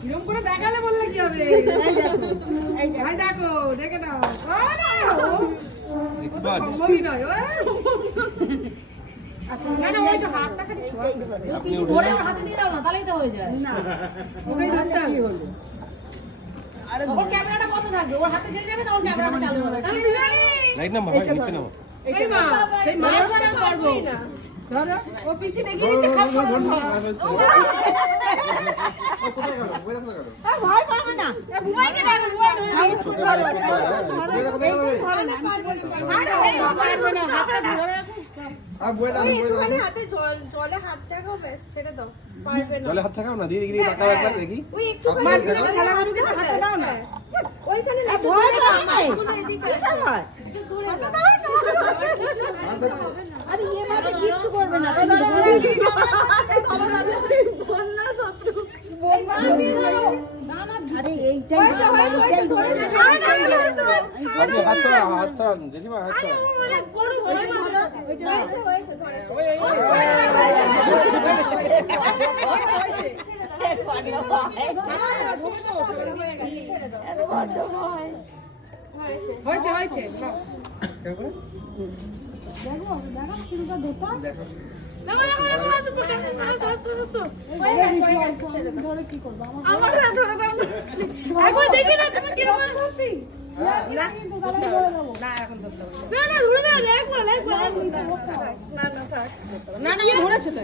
কিরম করে দেখালে বললে কি হবে? এই দেখো, দেখে নাও। সম্ভবই নয়। আচ্ছা, না ওই তো হাতটা খালি ওর হাতে দিয়ে দাও না, তাহলেই তো হয়ে যায়। না, ওকেই ধরতে কি হলো? আরে ওর ক্যামেরাটা বন্ধ থাকবে, ওর হাতে যেই যাবে তখন ক্যামেরাটা চালু হবে। তাহলে লাইট নাম্বার ভাই নিচে নাও। এই মা, সেই মাছ ধরা করব। ধরো, ও পিসি দেখিয়ে দিচ্ছে খাপ খাপ। ও কোথায় গেল? ওই দেখো গেল। আর ভয় পাবে না। এ বুবাইকে ডাকো, বুবাই ধরে ওই দেখো গেল। ধরে না। আরে এই পারবে না, হাতটা ধরে রাখো। আর বই দাও, বই দাও। হাতে জলে হাত চাকাও বেশ ছেড়ে দাও পারবে না জলে হাত ছাকাও না, দিয়ে দেখি তাকাও একবার দেখি। ওই একটু মাঝখানে খেলা করবে না, হাতটা দাও না। ওইখানে ভয় পাবে না। কিসের ভয় আরে এ মাঝে কিচ্ছু করবে না। বন্যা শত্রু আরে এইটাই ধরে না। আপনি হাত ছাড়ান, হাত ছাড়ান জেঠিমা, হাত ছাড়ান। হয়েছে হয়েছে একবার দেখি না তুমি কিরকম সত্যি না এখন ধরতে হবে না না ধরে দাও একবার না না ধরেছো তো